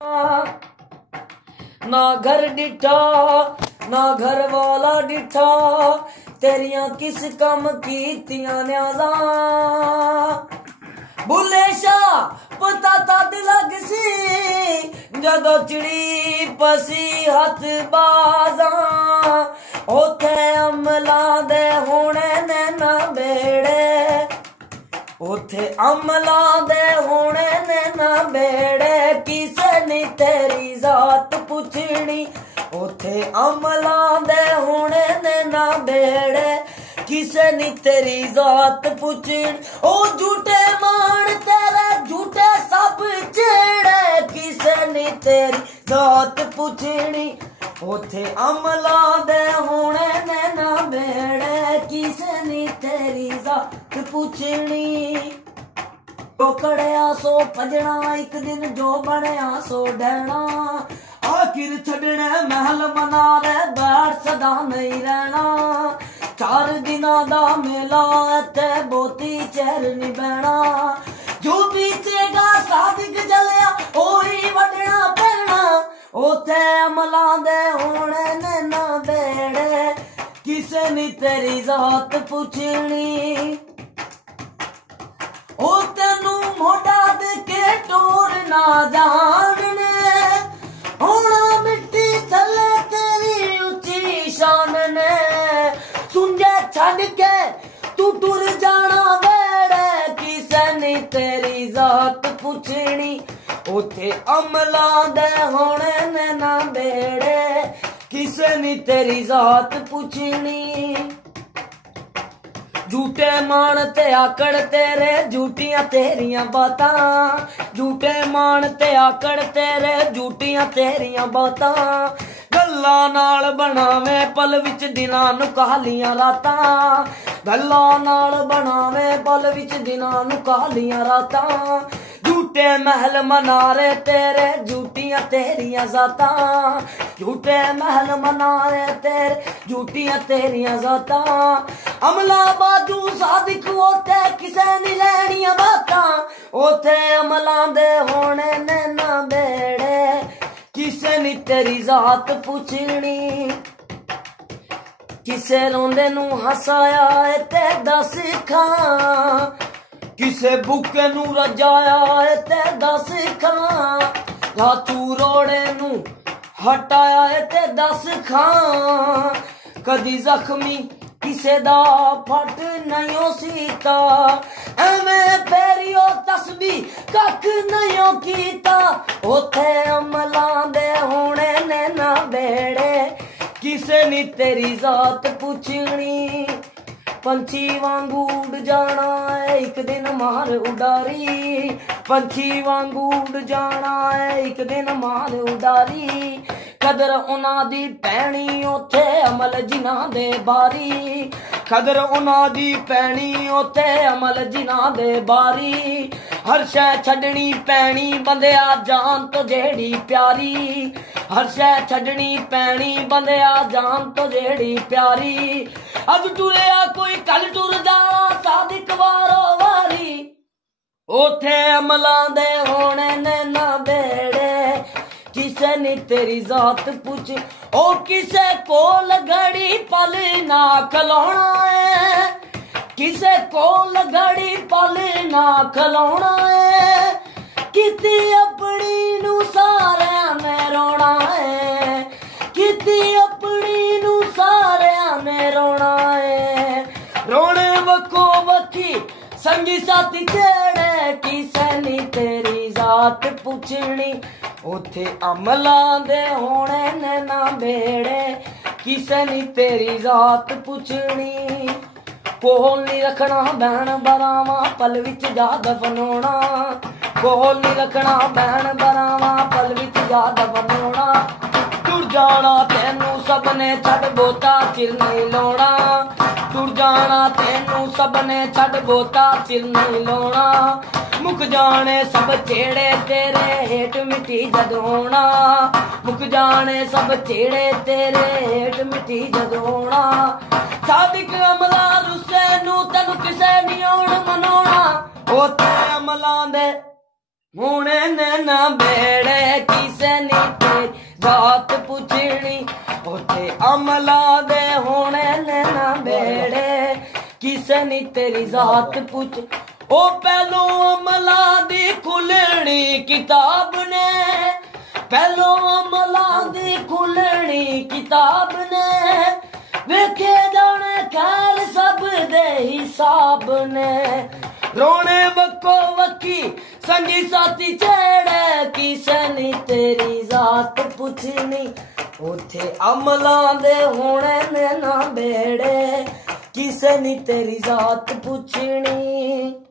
ना घर डिठा ना घर वाला डिठा, तेरिया किस कम कीतियां न्याजा। बुले शाह पता तद लग सी जदों चिड़ी पसी हथ बाजा। ओथे अमला दे होने नैना बेड़े, ओथे अमला दे होने नैना बेड़े, किसे नी तेरी जात पुछनी। ओथे अमला दे होने नैना बेड़े, किसे नी तेरी जात पुछनी। ओ झूठे मान तेरे झूठे सब चेड़े, किसे नी तेरी जात पुछनी। ओथे अमला दे होने नैना बेड़े, किसे नी तेरी जात पुछनी। जो कड़िया सो भजना एक दिन, जो बनया सो डैना। आखिर छड़ने महल मना रे बैठ सदा नहीं रहना। 4 दिना दा मेला ते बोती चैर नहीं बहना। जो बीचेगा सादिक जलिया ओही वडना पैना। ओथे अमला दे होने नैना बेड़े, किसे नी तेरी जात पुछनी। ओ तेनू मोढ़ा दे के टोर ना जानने, होना मिट्टी थले तेरी उच्ची शान ने। सुंझे छड़ के तू टुर जाना वेड़े, किसे नी तेरी जात पुछनी। ओथे अमला दे होने नैना बेड़े, किसे नी तेरी जात पुछनी। झूठे मान ते आकड़ तेरे झूठियां तेरियां बातां। झूठे मान ते आकड़ तेरे झूठियां तेरियां बातां। गल्लां नाल बनावे पल विच दिनां नू कालियां रातां। गल्लां नाल बनावे पल विच दिनां नू कालियां रातां। झूठे महल मनारे तेरे झूठियां तेरियां जातां। झूठे महल मनारे तेरे झूठियां तेरियां जातां। अमला बाजू सादिक ओथे किसे नी लैनियां बातां। ओथे अमला दे होने नैना बेड़े, किसे नी तेरी जात पुछनी। किसे रोंदे नू हसाया ते दस खां, किसे बुके नू रजाया ते दस खां। रातू रोड़े नू हटाया ते दस खां। कदी जख्मी किसे दा फट नहीं सीता, एवें फेरियो तस्बी कख नहीं कीता। ओथे अमला दे होने नैना बेड़े, किसे नी तेरी जात पुछनी। पंछी वांगू उड़ जाना है एक दिन मार उडारी। पंछी वांगू उड़ जाना है एक दिन मार उडारी। कदर उना दी पैनी ओथे अमल जिना दे बारी। कदर उना दी पैनी ओथे अमल जिना दे बारी। हर शै छड़नी पैनी बंदिया जान तो जेड़ी प्यारी। हर शै छड़नी पैनी बंदिया जान तो जेड़ी प्यारी। अज टुरिया कोई कल टुर जाना सादिक वारो वारी। ओथे अमला दे होने नैना बेड़े, किसे नी तेरी जात पुछ। ओ किसे कोल घड़ी पल ना खलोना है, किसे कोल घड़ी पल ना खलोना है। किती अपनी नू सारियां ने रोना है, किती अपनी नू सारियां ने रोना है। रोने वको वकी संगी साथी चेड़े, किसे नी तेरी जात पुछनी। ओथे अमला दे होने नैना बेड़े, किसे नी तेरी जात पुछनी। कोल नी रखना बहन बरावा पल विच जा दफनोना। कोल नी रखना बहन बरावा पल विच जा दफनोना। टुर जाना तेनू सबने छड़ बोता चिर नहीं लाउणा। टुर जाना तेनू सबने छड़ बोता चिर नहीं लाउणा। मुक जाने सब चेड़े तेरे हेठ मिट्टी जद होना। मुक जाने सब चेड़े तेरे हेठ मिट्टी जद होना। सादिक अमला रुस्से नू तेनू किसे नी औण मनाउणा। ओथे अमला दे होने नैना बेड़े, किसे जात पुछनी उथे अमला दे होने ने ना बेड़े किसे नी तेरी जात पूछ ओ पहलो अमला दी खुलनी किताब ने पहलो अमला दी खुलनी किताब ने वेखे जाने खैर सब दे हिसाब ने रोने वक्को वक्की संगी साथी चेड़े किसे नी तेरी जात पुछनी उथे अमला दे होने ने ना बेड़े किसे नी तेरी जात पुछनी।